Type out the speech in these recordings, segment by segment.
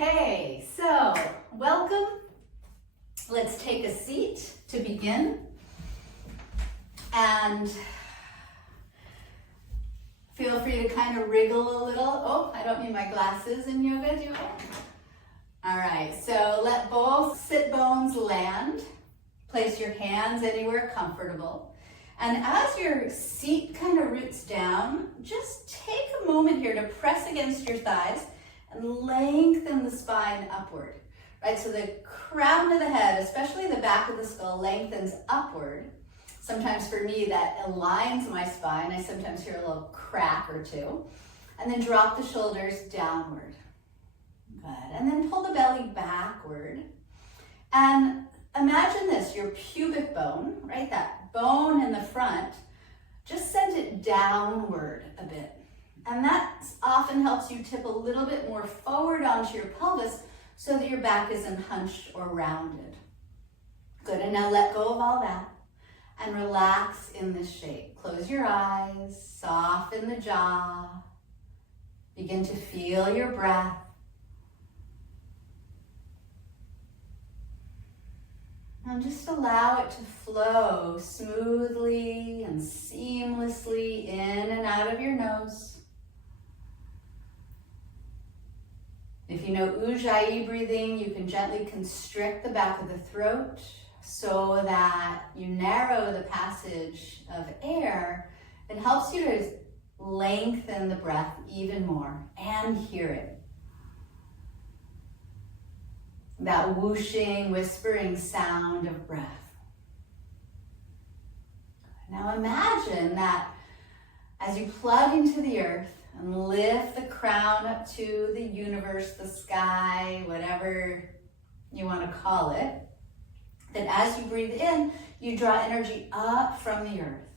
Okay, so welcome. Let's take a seat to begin. And feel free to kind of wriggle a little. Oh, I don't need my glasses in yoga, do I? All right, so let both sit bones land. Place your hands anywhere comfortable. And as your seat kind of roots down, just take a moment here to press against your thighs and lengthen the spine upward, right? So the crown of the head, especially the back of the skull, lengthens upward. Sometimes for me that aligns my spine. I sometimes hear a little crack or two. And then drop the shoulders downward. Good. And then pull the belly backward. And imagine this, your pubic bone, right? That bone in the front, just send it downward a bit. And that often helps you tip a little bit more forward onto your pelvis so that your back isn't hunched or rounded. Good, and now let go of all that and relax in this shape. Close your eyes, soften the jaw, begin to feel your breath. And just allow it to flow smoothly and seamlessly in and out of your nose. If you know Ujjayi breathing, you can gently constrict the back of the throat so that you narrow the passage of air. It helps you to lengthen the breath even more and hear it. That whooshing, whispering sound of breath. Now imagine that as you plug into the earth and lift the crown up to the universe, the sky, whatever you want to call it, that as you breathe in, you draw energy up from the earth,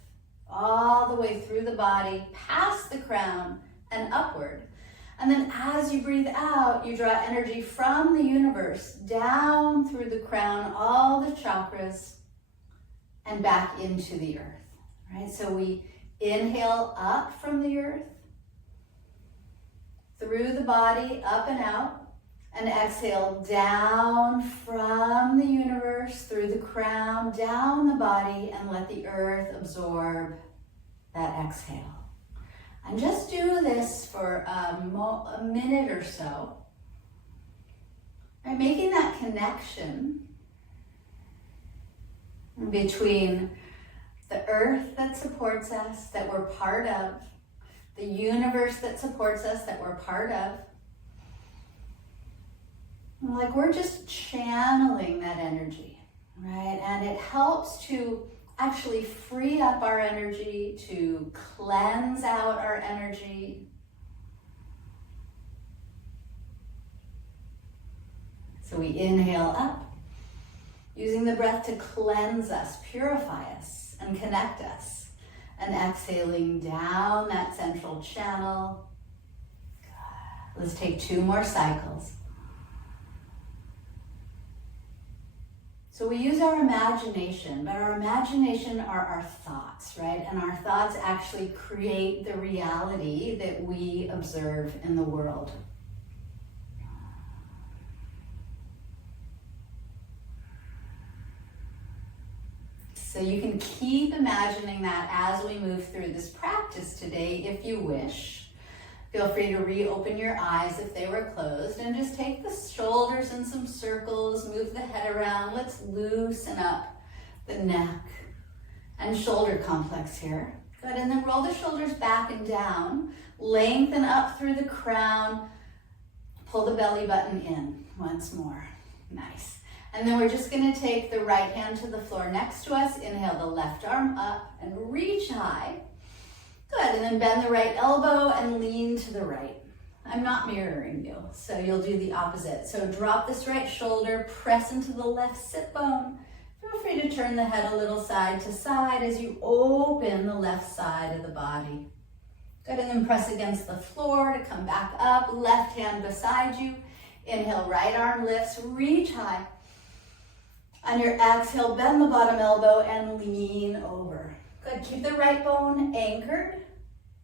all the way through the body, past the crown and upward. And then as you breathe out, you draw energy from the universe down through the crown, all the chakras, and back into the earth, right? So we inhale up from the earth, through the body, up and out, and exhale down from the universe, through the crown, down the body, and let the earth absorb that exhale. And just do this for a minute or so. Right, making that connection between the earth that supports us, that we're part of, the universe that supports us, that we're part of. Like we're just channeling that energy, right? And it helps to actually free up our energy, to cleanse out our energy. So we inhale up, using the breath to cleanse us, purify us, and connect us. And exhaling down that central channel. Good. Let's take 2 more cycles. So we use our imagination, but our imagination are our thoughts, right? And our thoughts actually create the reality that we observe in the world. So you can keep imagining that as we move through this practice today, if you wish. Feel free to reopen your eyes if they were closed and just take the shoulders in some circles, move the head around. Let's loosen up the neck and shoulder complex here. Good, and then roll the shoulders back and down. Lengthen up through the crown. Pull the belly button in once more. Nice. And then we're just going to take the right hand to the floor next to us. Inhale the left arm up and reach high. Good, and then bend the right elbow and lean to the right. I'm not mirroring you, so you'll do the opposite. So drop this right shoulder, press into the left sit bone. Feel free to turn the head a little side to side as you open the left side of the body. Good, and then press against the floor to come back up. Left hand beside you. Inhale, right arm lifts, reach high. On your exhale, bend the bottom elbow and lean over. Good, keep the right bone anchored.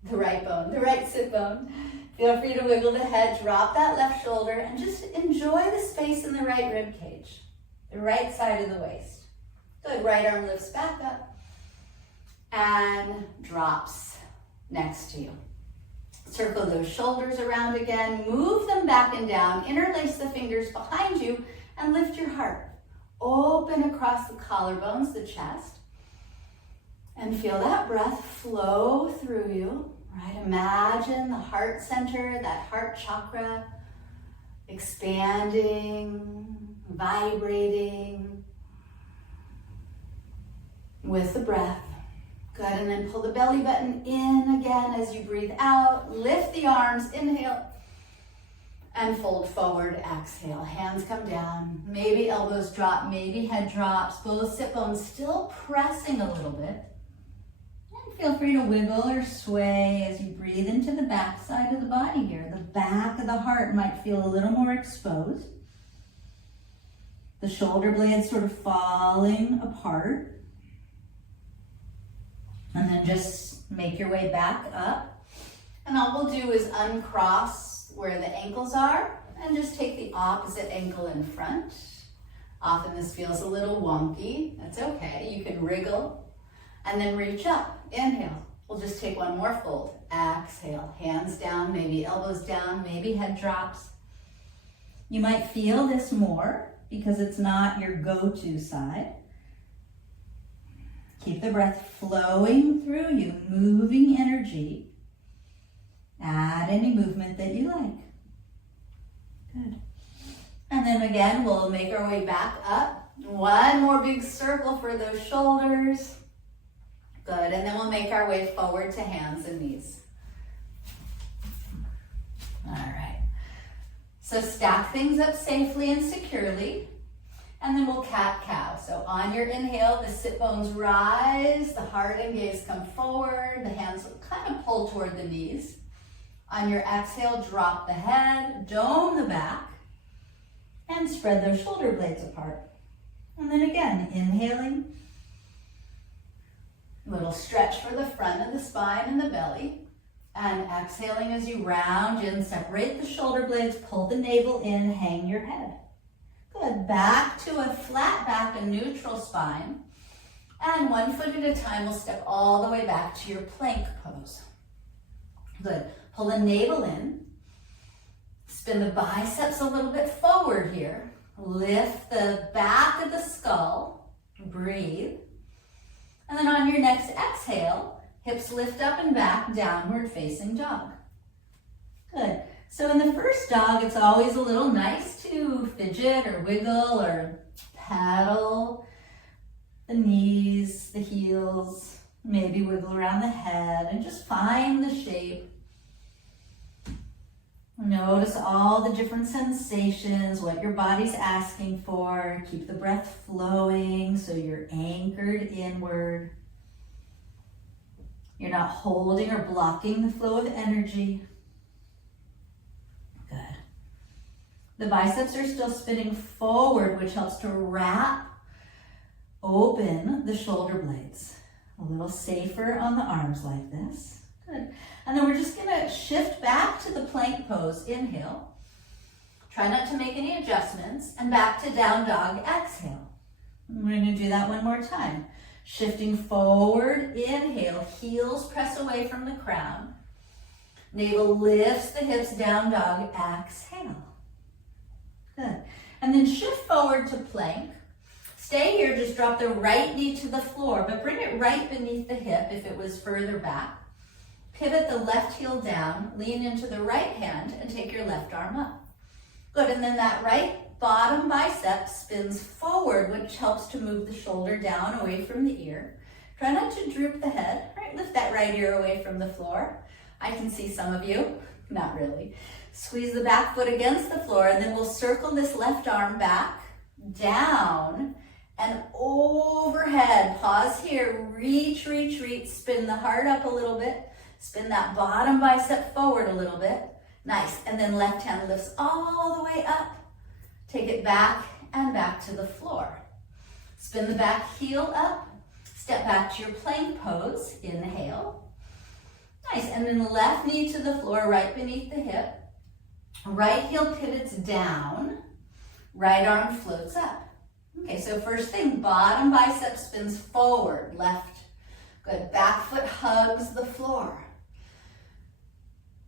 the right sit bone. Feel free to wiggle the head, drop that left shoulder, and just enjoy the space in the right rib cage, the right side of the waist. Good, right arm lifts back up and drops next to you. Circle those shoulders around again, move them back and down, interlace the fingers behind you, and lift your heart. Open across the collarbones, the chest, and feel that breath flow through you, right? Imagine the heart center, that heart chakra, expanding, vibrating with the breath. Good, and then pull the belly button in again as you breathe out. Lift the arms, inhale, and fold forward, exhale. Hands come down, maybe elbows drop, maybe head drops, both sit bones still pressing a little bit. And feel free to wiggle or sway as you breathe into the back side of the body here. The back of the heart might feel a little more exposed. The shoulder blades sort of falling apart. And then just make your way back up. And all we'll do is uncross where the ankles are and just take the opposite ankle in front. Often this feels a little wonky. That's okay. You can wriggle and then reach up. Inhale. We'll just take one more fold. Exhale. Hands down, maybe elbows down, maybe head drops. You might feel this more because it's not your go-to side. Keep the breath flowing through you, moving energy. Add any movement that you like. Good. And then again, we'll make our way back up. One more big circle for those shoulders. Good, and then we'll make our way forward to hands and knees. All right. So stack things up safely and securely. And then we'll cat-cow. So on your inhale, the sit bones rise, the heart and gaze come forward, the hands will kind of pull toward the knees. On your exhale, drop the head, dome the back, and spread those shoulder blades apart. And then again, inhaling, a little stretch for the front of the spine and the belly. And exhaling as you round in, separate the shoulder blades, pull the navel in, hang your head. Good, back to a flat back, a neutral spine. And 1 foot at a time, we'll step all the way back to your plank pose. Good, pull the navel in. Spin the biceps a little bit forward here. Lift the back of the skull, breathe. And then on your next exhale, hips lift up and back, downward facing dog. Good. So in the first dog, it's always a little nice to fidget or wiggle or paddle the knees, the heels, maybe wiggle around the head and just find the shape. Notice all the different sensations, what your body's asking for. Keep the breath flowing so you're anchored inward. You're not holding or blocking the flow of energy. Good. The biceps are still spinning forward, which helps to wrap open the shoulder blades. A little safer on the arms like this. Good. And then we're just going to shift back to the plank pose. Inhale. Try not to make any adjustments. And back to down dog. Exhale. We're going to do that one more time. Shifting forward. Inhale. Heels press away from the crown. Navel lifts the hips. Down dog. Exhale. Good. And then shift forward to plank. Stay here. Just drop the right knee to the floor, but bring it right beneath the hip if it was further back. Pivot the left heel down, lean into the right hand, and take your left arm up. Good, and then that right bottom bicep spins forward, which helps to move the shoulder down away from the ear. Try not to droop the head. All right, lift that right ear away from the floor. I can see some of you, not really. Squeeze the back foot against the floor, and then we'll circle this left arm back, down, and overhead. Pause here, reach, reach, reach. Spin the heart up a little bit. Spin that bottom bicep forward a little bit. Nice. And then left hand lifts all the way up. Take it back and back to the floor. Spin the back heel up. Step back to your plank pose. Inhale. Nice, and then the left knee to the floor right beneath the hip. Right heel pivots down, right arm floats up. Okay, so first thing, bottom bicep spins forward, left. Good, back foot hugs the floor.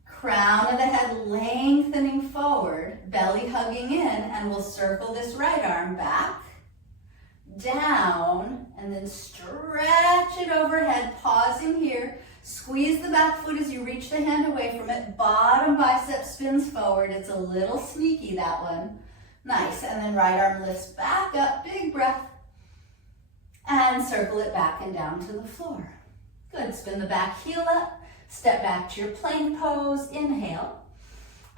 Crown of the head lengthening forward, belly hugging in, and we'll circle this right arm back, down, and then stretch it overhead, pausing here. Squeeze the back foot as you reach the hand away from it. Bottom bicep spins forward. It's a little sneaky, that one. Nice, and then right arm lifts back up, big breath, and circle it back and down to the floor. Good, spin the back heel up, step back to your plank pose, inhale,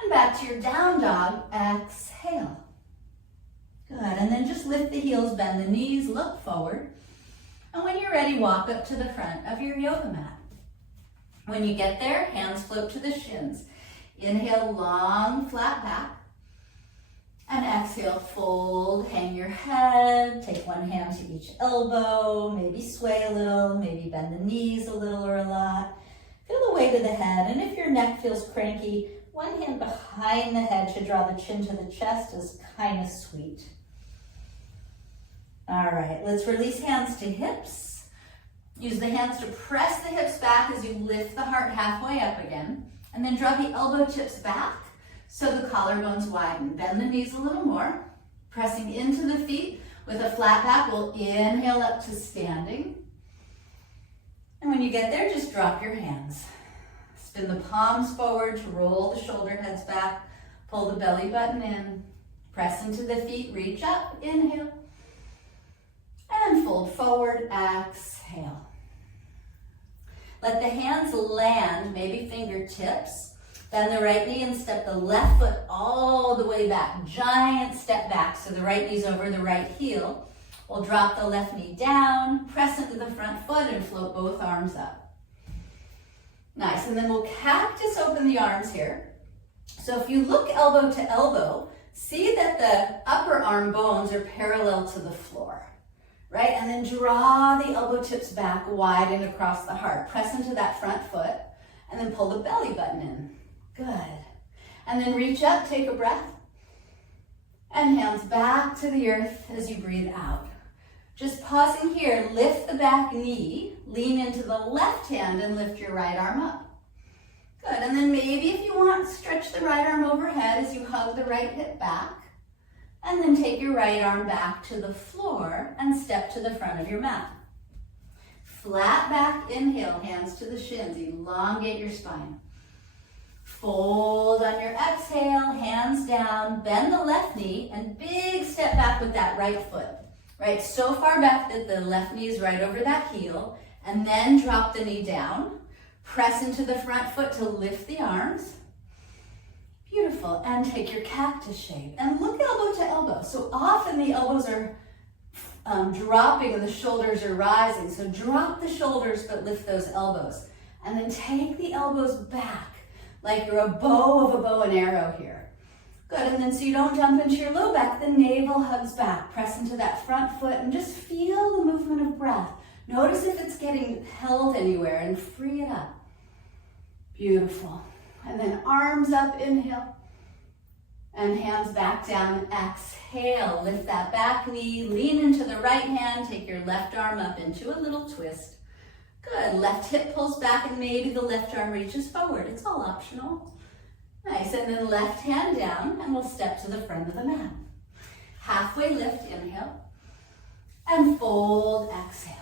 and back to your down dog, exhale. Good, and then just lift the heels, bend the knees, look forward, and when you're ready, walk up to the front of your yoga mat. When you get there, hands float to the shins. Inhale, long, flat back. And exhale, fold, hang your head, take one hand to each elbow, maybe sway a little, maybe bend the knees a little or a lot. Feel the weight of the head, and if your neck feels cranky, one hand behind the head to draw the chin to the chest is kind of sweet. All right, let's release hands to hips. Use the hands to press the hips back as you lift the heart halfway up again, and then draw the elbow tips back so the collarbones widen. Bend the knees a little more, pressing into the feet with a flat back. We'll inhale up to standing. And when you get there, just drop your hands. Spin the palms forward to roll the shoulder heads back, pull the belly button in, press into the feet, reach up, inhale, and fold forward, exhale. Let the hands land, maybe fingertips. Bend the right knee and step the left foot all the way back. Giant step back, so the right knee's over the right heel. We'll drop the left knee down, press into the front foot, and float both arms up. Nice, and then we'll cactus open the arms here. So if you look elbow to elbow, see that the upper arm bones are parallel to the floor. Right, and then draw the elbow tips back, widen across the heart. Press into that front foot, and then pull the belly button in. Good. And then reach up, take a breath, and hands back to the earth as you breathe out. Just pausing here, lift the back knee, lean into the left hand, and lift your right arm up. Good, and then maybe if you want, stretch the right arm overhead as you hug the right hip back. And then take your right arm back to the floor and step to the front of your mat. Flat back, inhale, hands to the shins, elongate your spine. Fold on your exhale, hands down, bend the left knee, and big step back with that right foot. Right, so far back that the left knee is right over that heel, and then drop the knee down. Press into the front foot to lift the arms. Beautiful, and take your cactus shape. And look elbow to elbow. So often the elbows are dropping and the shoulders are rising. So drop the shoulders, but lift those elbows. And then take the elbows back, like you're a bow and arrow here. Good, and then so you don't jump into your low back, the navel hugs back. Press into that front foot and just feel the movement of breath. Notice if it's getting held anywhere and free it up. Beautiful. And then arms up, inhale, and hands back down, exhale. Lift that back knee, lean into the right hand, take your left arm up into a little twist. Good, left hip pulls back and maybe the left arm reaches forward. It's all optional. Nice, and then left hand down and we'll step to the front of the mat. Halfway lift, inhale, and fold, exhale.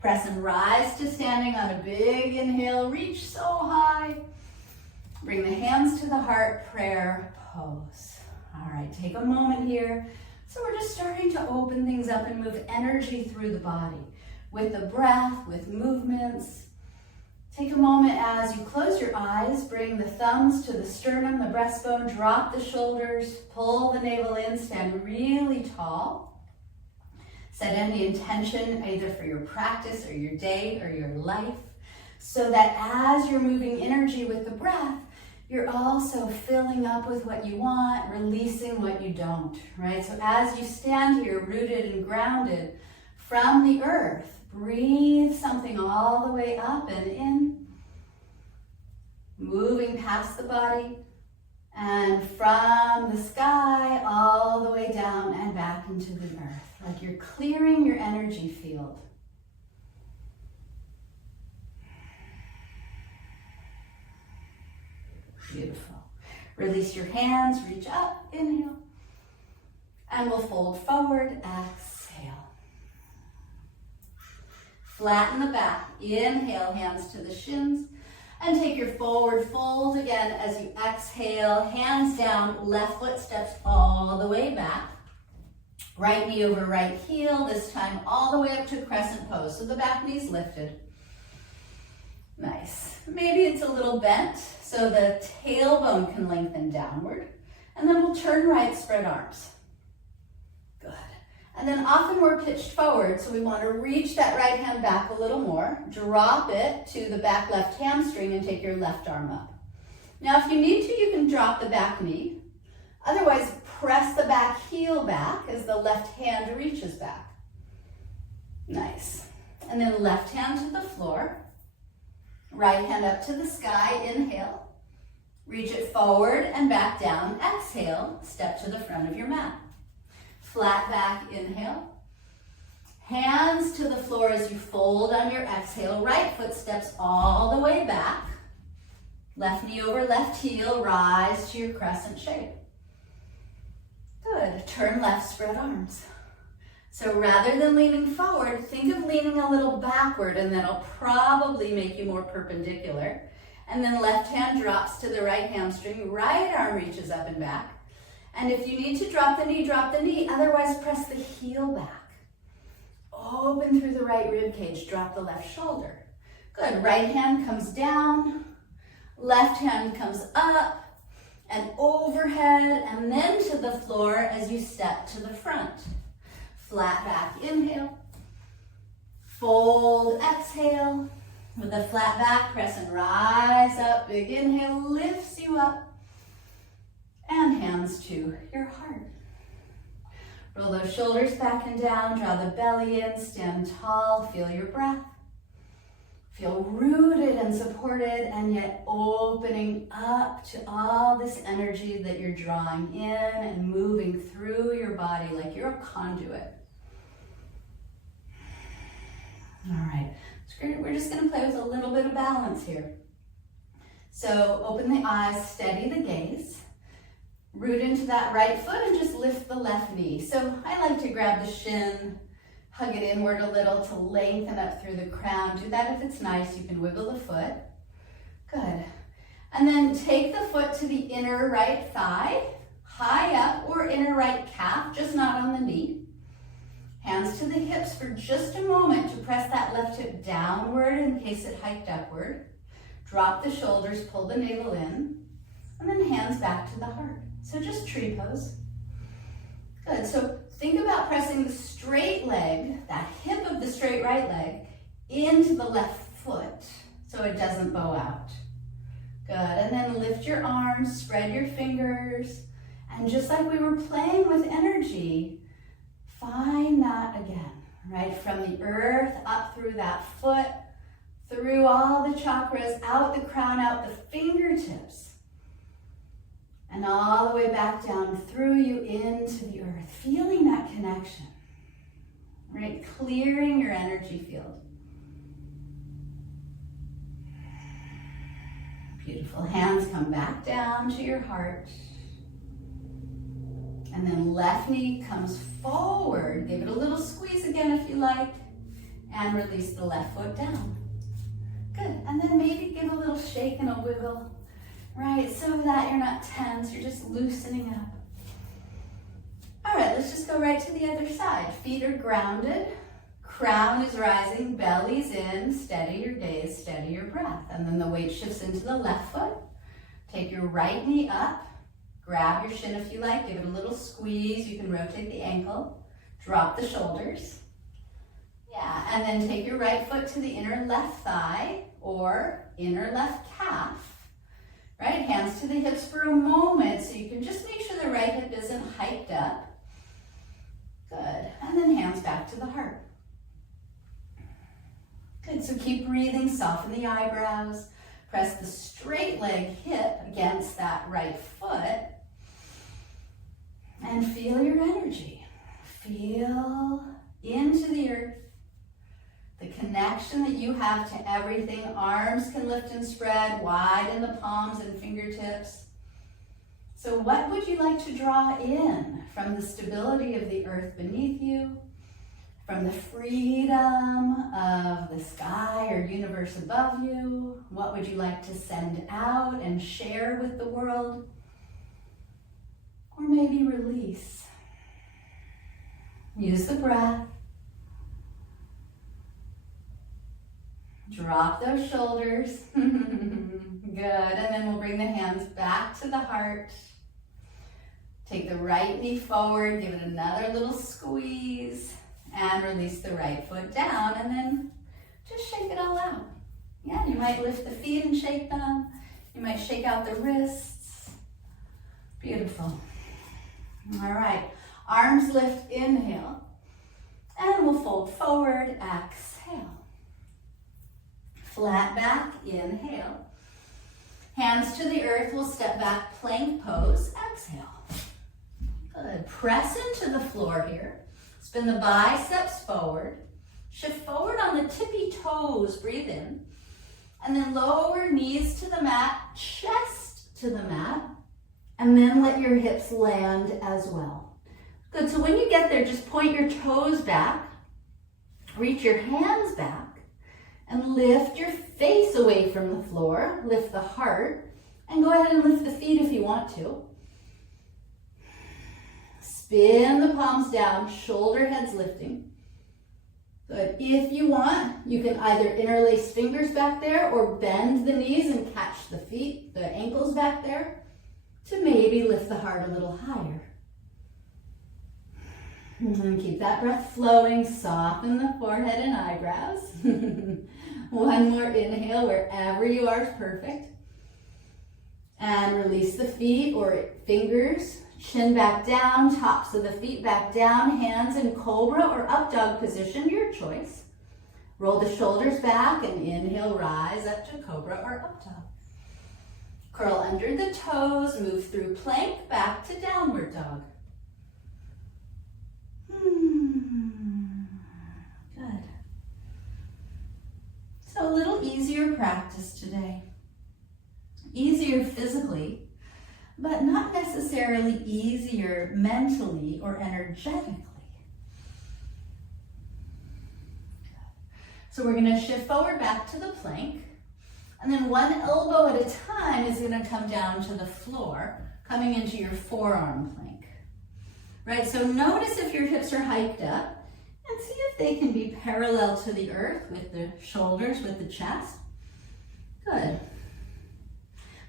Press and rise to standing on a big inhale. Reach so high. Bring the hands to the heart, prayer pose. All right, take a moment here. So we're just starting to open things up and move energy through the body with the breath, with movements. Take a moment as you close your eyes, bring the thumbs to the sternum, the breastbone, drop the shoulders, pull the navel in, stand really tall. Set any intention either for your practice or your day or your life so that as you're moving energy with the breath, you're also filling up with what you want, releasing what you don't, right? So as you stand here rooted and grounded from the earth, breathe something all the way up and in moving past the body and from the sky all the way down and back into the earth, like you're clearing your energy field. Beautiful. Release your hands, reach up, inhale, and we'll fold forward, exhale. Flatten the back, inhale, hands to the shins, and take your forward fold again as you exhale, hands down, left foot steps all the way back. Right knee over right heel, this time all the way up to crescent pose, so the back knee's lifted. Nice. Maybe it's a little bent, so the tailbone can lengthen downward. And then we'll turn right, spread arms. Good. And then often we're pitched forward, so we want to reach that right hand back a little more. Drop it to the back left hamstring and take your left arm up. Now, if you need to, you can drop the back knee. Otherwise, press the back heel back as the left hand reaches back. Nice. And then left hand to the floor. Right hand up to the sky, inhale. Reach it forward and back down, exhale. Step to the front of your mat. Flat back, inhale. Hands to the floor as you fold on your exhale. Right foot steps all the way back. Left knee over left heel, rise to your crescent shape. Good. Turn left, spread arms. So rather than leaning forward, think of leaning a little backward, and that'll probably make you more perpendicular. And then left hand drops to the right hamstring, right arm reaches up and back. And if you need to drop the knee, otherwise press the heel back. Open through the right rib cage, drop the left shoulder. Good, right hand comes down, left hand comes up and overhead, and then to the floor as you step to the front. Flat back, inhale. Fold, exhale. With a flat back, crescent, rise up. Big inhale lifts you up. And hands to your heart. Roll those shoulders back and down. Draw the belly in. Stand tall. Feel your breath. Feel rooted and supported, and yet opening up to all this energy that you're drawing in and moving through your body like you're a conduit. All right, we're just going to play with a little bit of balance here. So open the eyes, steady the gaze, root into that right foot and just lift the left knee. So I like to grab the shin, hug it inward a little to lengthen up through the crown. Do that if it's nice. You can wiggle the foot. Good. And then take the foot to the inner right thigh, high up, or inner right calf, just not on the knee. Hands to the hips for just a moment to press that left hip downward in case it hiked upward. Drop the shoulders, pull the navel in, and then hands back to the heart. So just tree pose. Good, so think about pressing the straight leg, that hip of the straight right leg, into the left foot so it doesn't bow out. Good, and then lift your arms, spread your fingers, and just like we were playing with energy, find that again, right? From the earth, up through that foot, through all the chakras, out the crown, out the fingertips, and all the way back down through you into the earth, feeling that connection, right? Clearing your energy field. Beautiful. Hands come back down to your heart. And then left knee comes forward. Give it a little squeeze again if you like. And release the left foot down. Good. And then maybe give a little shake and a wiggle. Right, so that you're not tense, you're just loosening up. All right, let's just go right to the other side. Feet are grounded. Crown is rising, belly's in. Steady your gaze, steady your breath. And then the weight shifts into the left foot. Take your right knee up. Grab your shin if you like, give it a little squeeze. You can rotate the ankle, drop the shoulders. Yeah, and then take your right foot to the inner left thigh or inner left calf. Right, hands to the hips for a moment so you can just make sure the right hip isn't hiked up. Good, and then hands back to the heart. Good, so keep breathing, soften the eyebrows. Press the straight leg hip against that right foot and feel your energy. Feel into the earth, the connection that you have to everything. Arms can lift and spread wide in the palms and fingertips. So what would you like to draw in from the stability of the earth beneath you, from the freedom of the sky or universe above you? What would you like to send out and share with the world? Or maybe release. Use the breath. Drop those shoulders. Good. And then we'll bring the hands back to the heart. Take the right knee forward. Give it another little squeeze. And release the right foot down. And then just shake it all out. Yeah, you might lift the feet and shake them. You might shake out the wrists. Beautiful. All right. Arms lift, inhale. And we'll fold forward, exhale. Flat back, inhale. Hands to the earth, we'll step back, plank pose, exhale. Good. Press into the floor here. Spin the biceps forward. Shift forward on the tippy toes, breathe in. And then lower knees to the mat, chest to the mat. And then let your hips land as well. Good, so when you get there, just point your toes back. Reach your hands back. And lift your face away from the floor. Lift the heart. And go ahead and lift the feet if you want to. Spin the palms down, shoulder heads lifting. Good. If you want, you can either interlace fingers back there or bend the knees and catch the feet, the ankles back there to maybe lift the heart a little higher. And keep that breath flowing. Soften the forehead and eyebrows. One more inhale wherever you are is perfect. And release the feet or fingers. Chin back down, tops of the feet back down, hands in cobra or up dog position, your choice. Roll the shoulders back and inhale, rise up to cobra or up dog. Curl under the toes, move through plank, back to downward dog. Good. So a little easier practice today. Easier physically, but not necessarily easier mentally or energetically. So we're going to shift forward back to the plank, and then one elbow at a time is going to come down to the floor, coming into your forearm plank. Right, so notice if your hips are hiked up, and see if they can be parallel to the earth with the shoulders, with the chest. Good.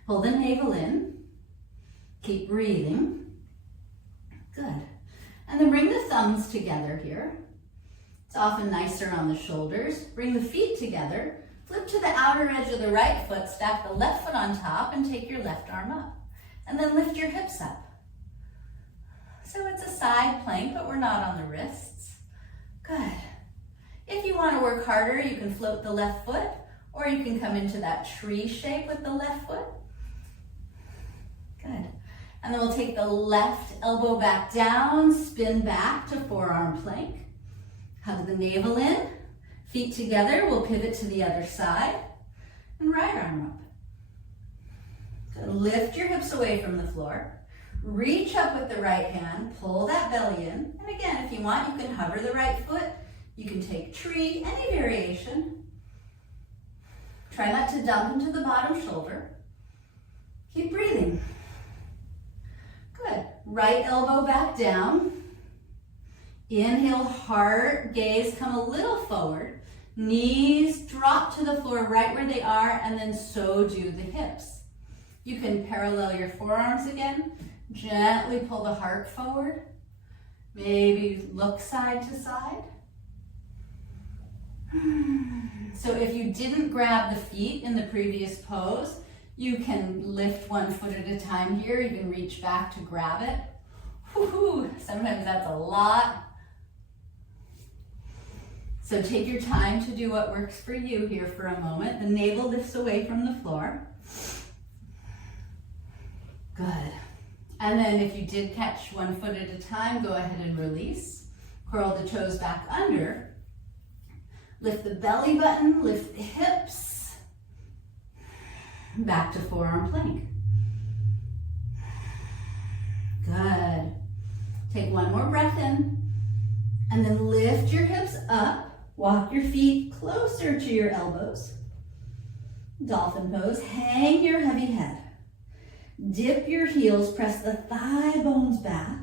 Pull the navel in. Keep breathing. Good. And then bring the thumbs together here. It's often nicer on the shoulders. Bring the feet together. Flip to the outer edge of the right foot. Stack the left foot on top and take your left arm up. And then lift your hips up. So it's a side plank, but we're not on the wrists. Good. If you want to work harder, you can float the left foot, or you can come into that tree shape with the left foot. Good. And then we'll take the left elbow back down, spin back to forearm plank. Hug the navel in, feet together, we'll pivot to the other side, and right arm up. Good. Lift your hips away from the floor. Reach up with the right hand, pull that belly in. And again, if you want, you can hover the right foot. You can take tree, any variation. Try not to dump into the bottom shoulder. Keep breathing. Good. Right elbow back down. Inhale, heart, gaze, come a little forward. Knees drop to the floor right where they are, and then so do the hips. You can parallel your forearms again. Gently pull the heart forward. Maybe look side to side. So if you didn't grab the feet in the previous pose, you can lift one foot at a time here. You can reach back to grab it. Woo-hoo. Sometimes that's a lot. So take your time to do what works for you here for a moment. The navel lifts away from the floor. Good. And then if you did catch one foot at a time, go ahead and release. Curl the toes back under. Lift the belly button, lift the hips. Back to forearm plank. Good. Take one more breath in. And then lift your hips up. Walk your feet closer to your elbows. Dolphin pose. Hang your heavy head. Dip your heels. Press the thigh bones back.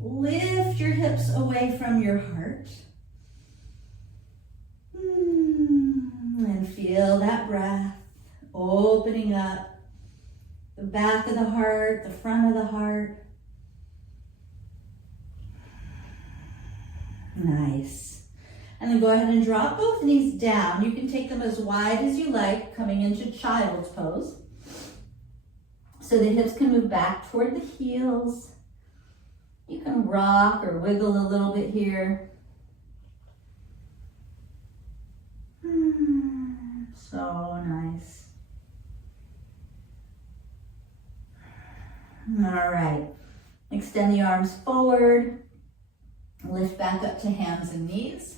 Lift your hips away from your heart. And feel that breath opening up the back of the heart, the front of the heart. Nice. And then go ahead and drop both knees down. You can take them as wide as you like, coming into child's pose. So the hips can move back toward the heels. You can rock or wiggle a little bit here. So nice. All right. Extend the arms forward. Lift back up to hands and knees.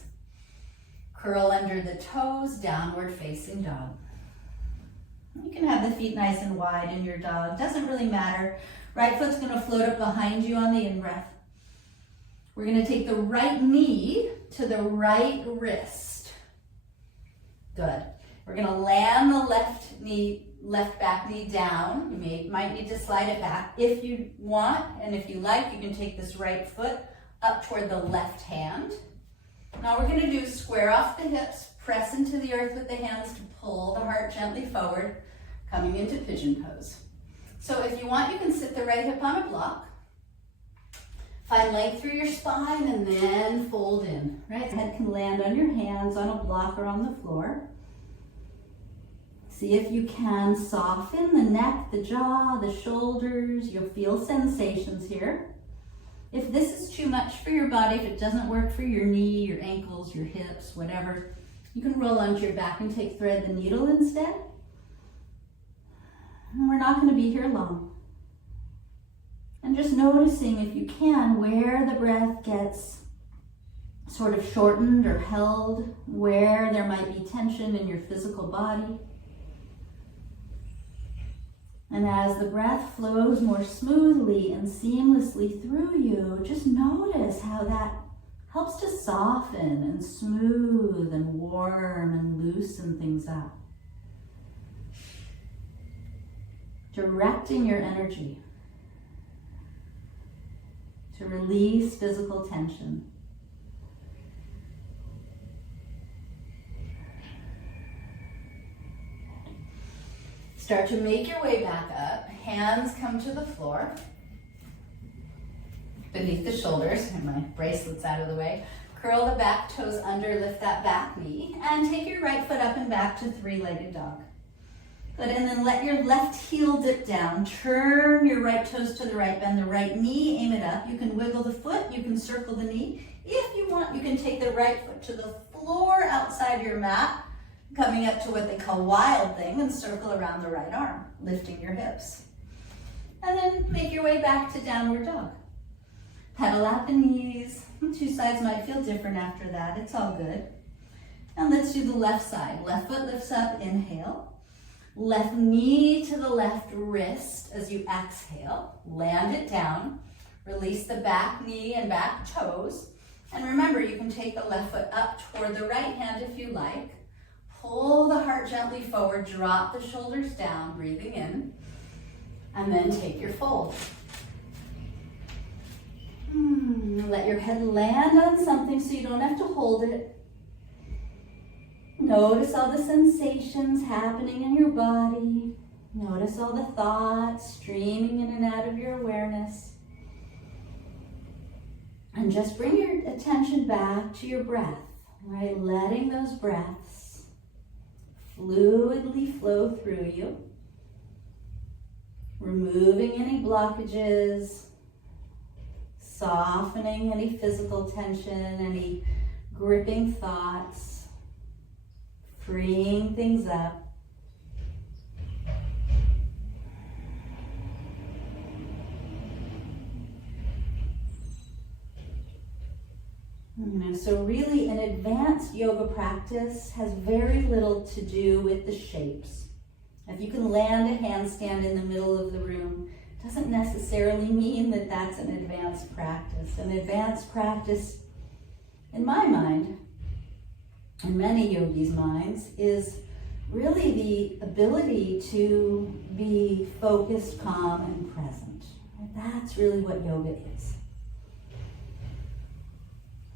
Curl under the toes, downward facing dog. You can have the feet nice and wide in your dog. Doesn't really matter. Right foot's going to float up behind you on the in-breath. We're going to take the right knee to the right wrist. Good. We're going to land the left back knee down. You might need to slide it back if you want, and if you like, you can take this right foot up toward the left hand. Now we're going to do square off the hips, press into the earth with the hands to pull the heart gently forward, coming into pigeon pose. So if you want, you can sit the right hip on a block. Find length through your spine and then fold in. Right head can land on your hands on a block or on the floor. See if you can soften the neck, the jaw, the shoulders. You'll feel sensations here. If this is too much for your body, if it doesn't work for your knee, your ankles, your hips, whatever, you can roll onto your back and take thread the needle instead. And we're not going to be here long. And just noticing, if you can, where the breath gets sort of shortened or held, where there might be tension in your physical body. And as the breath flows more smoothly and seamlessly through you, just notice how that helps to soften and smooth and warm and loosen things up. Directing your energy to release physical tension. Start to make your way back up. Hands come to the floor, beneath the shoulders, and my bracelet's out of the way. Curl the back toes under, lift that back knee, and take your right foot up and back to three-legged dog. Good, and then let your left heel dip down. Turn your right toes to the right, bend the right knee, aim it up. You can wiggle the foot, you can circle the knee. If you want, you can take the right foot to the floor outside your mat, coming up to what they call wild thing, and circle around the right arm, lifting your hips. And then make your way back to downward dog. Pedal out the knees. Two sides might feel different after that. It's all good. And let's do the left side. Left foot lifts up, inhale. Left knee to the left wrist as you exhale. Land it down. Release the back knee and back toes. And remember, you can take the left foot up toward the right hand if you like. Pull the heart gently forward, drop the shoulders down, breathing in, and then take your fold. Let your head land on something so you don't have to hold it. Notice all the sensations happening in your body. Notice all the thoughts streaming in and out of your awareness. And just bring your attention back to your breath, right? Letting those breaths fluidly flow through you, removing any blockages, softening any physical tension, any gripping thoughts, freeing things up. So really an advanced yoga practice has very little to do with the shapes. If you can land a handstand in the middle of the room, it doesn't necessarily mean that that's an advanced practice. An advanced practice, in my mind, in many yogis' minds, is really the ability to be focused, calm, and present. That's really what yoga is.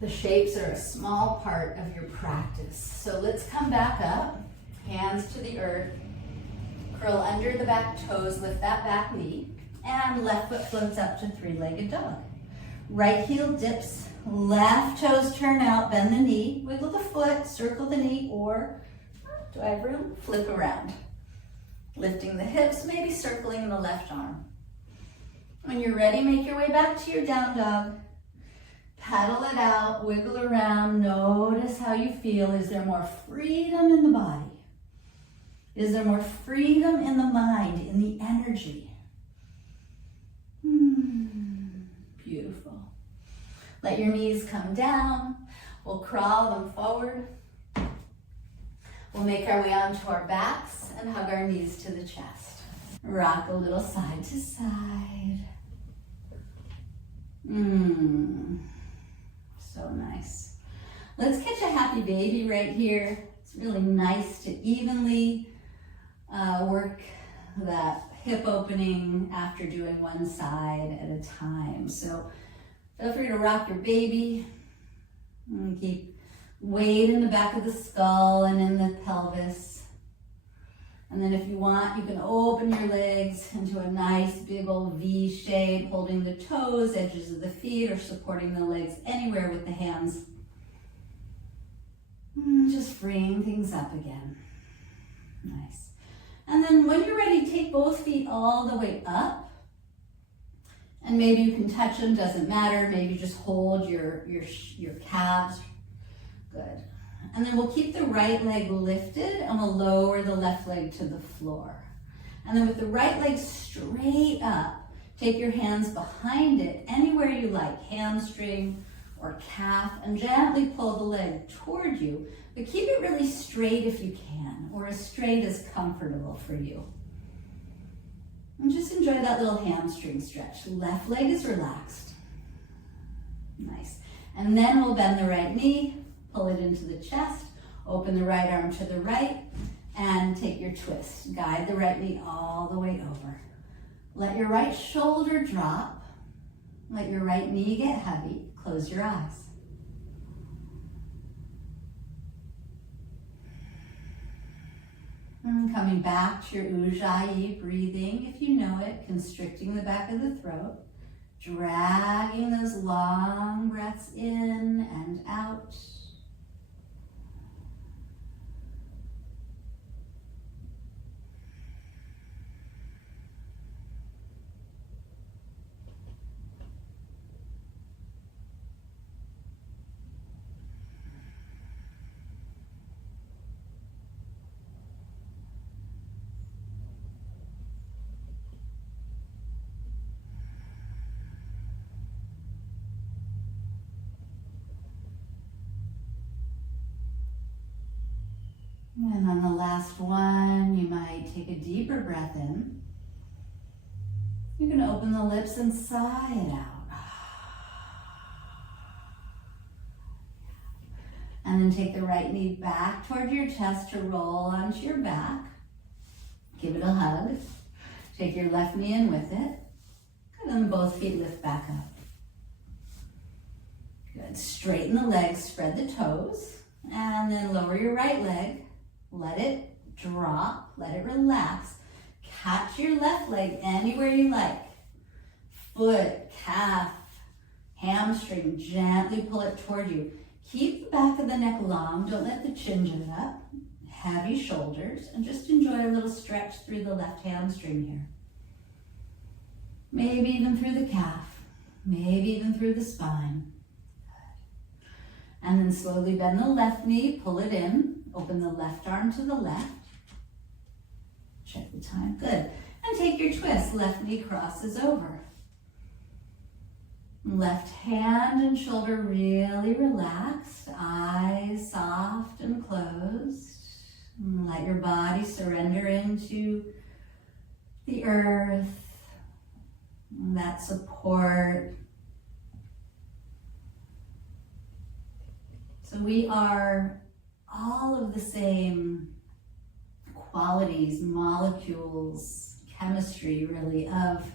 The shapes are a small part of your practice. So let's come back up, hands to the earth, curl under the back toes, lift that back knee, and left foot floats up to three-legged dog. Right heel dips, left toes turn out, bend the knee, wiggle the foot, circle the knee, or do I have room? Flip around. Lifting the hips, maybe circling the left arm. When you're ready, make your way back to your down dog. Paddle it out, wiggle around, notice how you feel. Is there more freedom in the body? Is there more freedom in the mind, in the energy? Beautiful. Let your knees come down. We'll crawl them forward. We'll make our way onto our backs and hug our knees to the chest. Rock a little side to side. So nice. Let's catch a happy baby right here. It's really nice to evenly work that hip opening after doing one side at a time. So feel free to rock your baby. And keep weight in the back of the skull and in the pelvis. And then if you want, you can open your legs into a nice big old V shape, holding the toes, edges of the feet, or supporting the legs anywhere with the hands. Just freeing things up again. Nice. And then when you're ready, take both feet all the way up. And maybe you can touch them, doesn't matter. Maybe just hold your calves. Good. And then we'll keep the right leg lifted and we'll lower the left leg to the floor. And then with the right leg straight up, take your hands behind it, anywhere you like, hamstring or calf, and gently pull the leg toward you, but keep it really straight if you can, or as straight as comfortable for you. And just enjoy that little hamstring stretch. Left leg is relaxed. Nice. And then we'll bend the right knee, pull it into the chest, open the right arm to the right, and take your twist. Guide the right knee all the way over. Let your right shoulder drop. Let your right knee get heavy. Close your eyes. And coming back to your Ujjayi breathing, if you know it, constricting the back of the throat, dragging those long breaths in and out. And on the last one, you might take a deeper breath in. You can open the lips and sigh it out. And then take the right knee back toward your chest to roll onto your back. Give it a hug. Take your left knee in with it. And then both feet lift back up. Good. Straighten the legs, spread the toes, and then lower your right leg. Let it drop, let it relax. Catch your left leg anywhere you like. Foot, calf, hamstring, gently pull it toward you. Keep the back of the neck long, don't let the chin jut up. Heavy shoulders, and just enjoy a little stretch through the left hamstring here. Maybe even through the calf, maybe even through the spine. And then slowly bend the left knee, pull it in, open the left arm to the left. Check the time, good. And take your twist, left knee crosses over. Left hand and shoulder really relaxed, eyes soft and closed. And let your body surrender into the earth, that support. So we are all of the same qualities, molecules, chemistry really of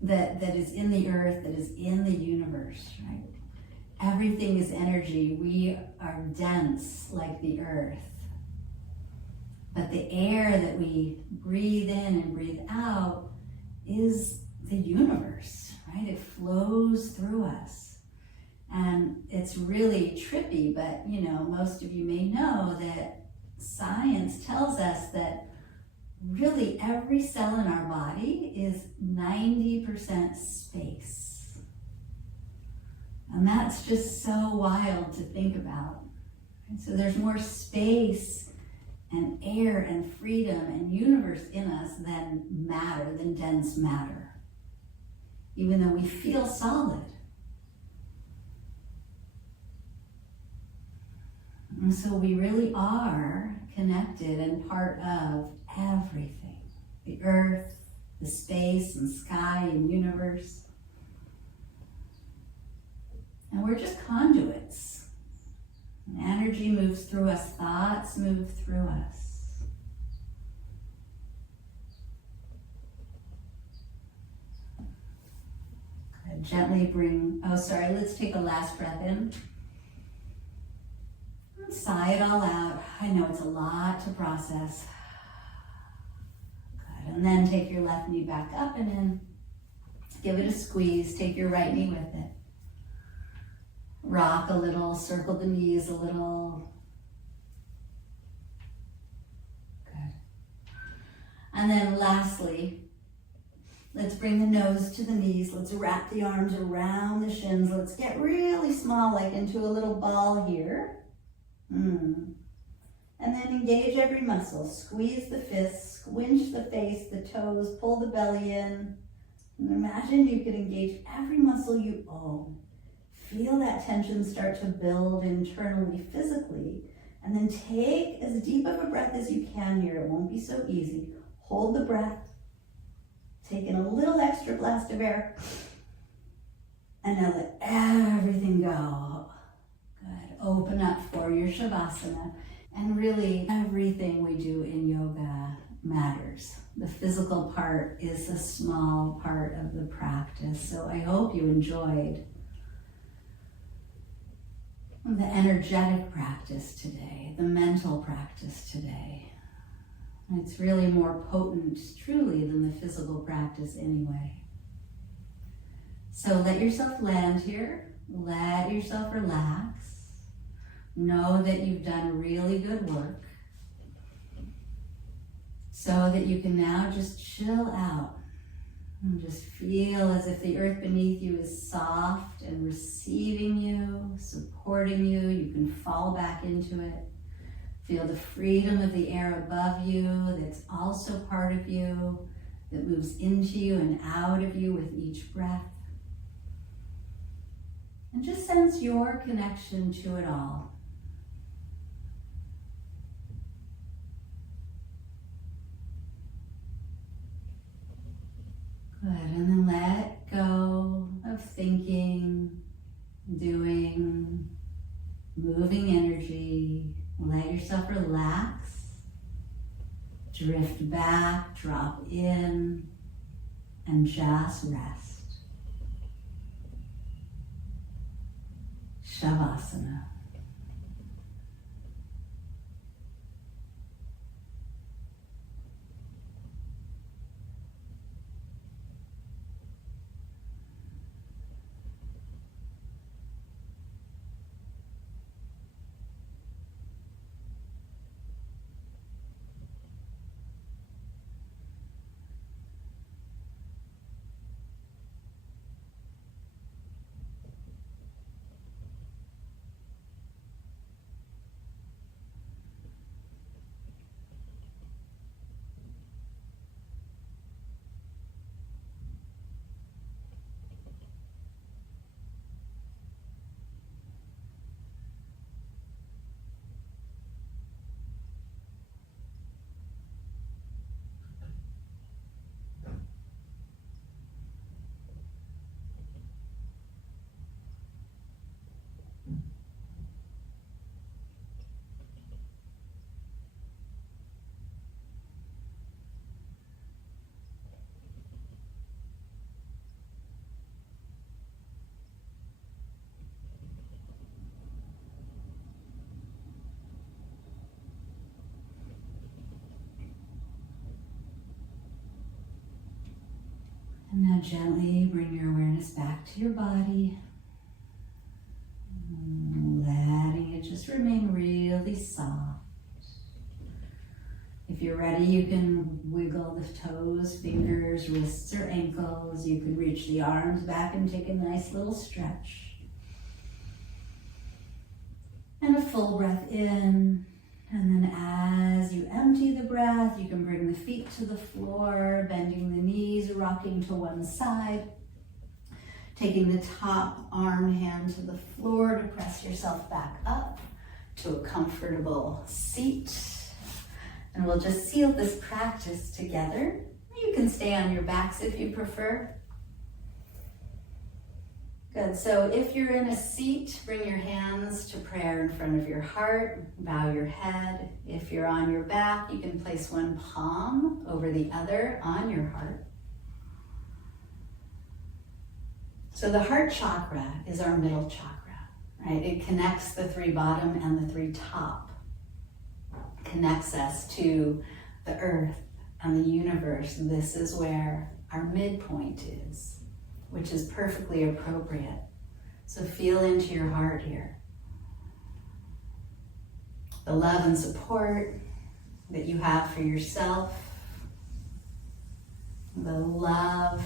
that is in the earth, that is in the universe, right? Everything is energy. We are dense like the earth. But the air that we breathe in and breathe out is the universe, right? It flows through us. And it's really trippy, but most of you may know that science tells us that really every cell in our body is 90% space. And that's just so wild to think about. And so there's more space and air and freedom and universe in us than matter, than dense matter. Even though we feel solid. And so we really are connected and part of everything. The earth, the space and sky and universe. And we're just conduits. And energy moves through us, thoughts move through us. Good. Gently bring, let's take a last breath in. Sigh it all out. I know it's a lot to process. Good. And then take your left knee back up and in. Give it a squeeze. Take your right knee with it. Rock a little. Circle the knees a little. Good. And then lastly, let's bring the nose to the knees. Let's wrap the arms around the shins. Let's get really small, like into a little ball here. And then engage every muscle. Squeeze the fists, squinch the face, the toes, pull the belly in. And imagine you could engage every muscle you own. Feel that tension start to build internally, physically. And then take as deep of a breath as you can here. It won't be so easy. Hold the breath. Take in a little extra blast of air. And now let everything go. Good. Open up for your Shavasana. And really, everything we do in yoga matters. The physical part is a small part of the practice. So I hope you enjoyed the energetic practice today, the mental practice today. It's really more potent, truly, than the physical practice anyway. So let yourself land here. Let yourself relax. Know that you've done really good work so that you can now just chill out and just feel as if the earth beneath you is soft and receiving you, supporting you. You can fall back into it. Feel the freedom of the air above you that's also part of you, that moves into you and out of you with each breath. And just sense your connection to it all. Good, and then let go of thinking, doing, moving energy. Let yourself relax, drift back, drop in, and just rest. Shavasana. gently bring your awareness back to your body. Letting it just remain really soft. If you're ready, you can wiggle the toes, fingers, wrists, or ankles. You can reach the arms back and take a nice little stretch. And a full breath in. And then as you empty the breath, you can bring the feet to the floor, bending the knees, rocking to one side. Taking the top arm hand to the floor to press yourself back up to a comfortable seat. And we'll just seal this practice together. You can stay on your backs if you prefer. Good, so if you're in a seat, bring your hands to prayer in front of your heart, bow your head. If you're on your back, you can place one palm over the other on your heart. So the heart chakra is our middle chakra, right? It connects the three bottom and the three top. Connects us to the earth and the universe. This is where our midpoint is, which is perfectly appropriate. So feel into your heart here. The love and support that you have for yourself. The love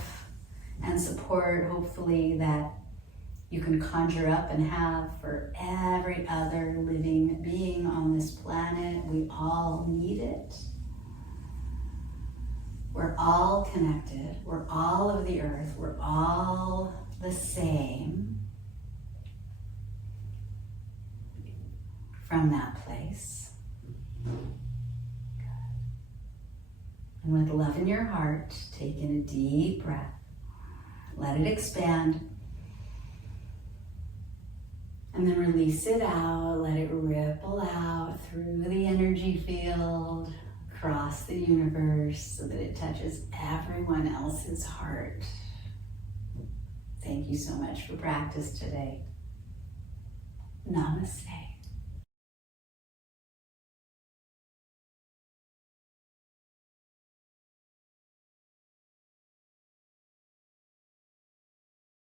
and support, hopefully, that you can conjure up and have for every other living being on this planet. We all need it. We're all connected. We're all of the earth. We're all the same from that place. Good. And with love in your heart, take in a deep breath. Let it expand. And then release it out. Let it ripple out through the energy field, across the universe, so that it touches everyone else's heart. Thank you so much for practice today. Namaste.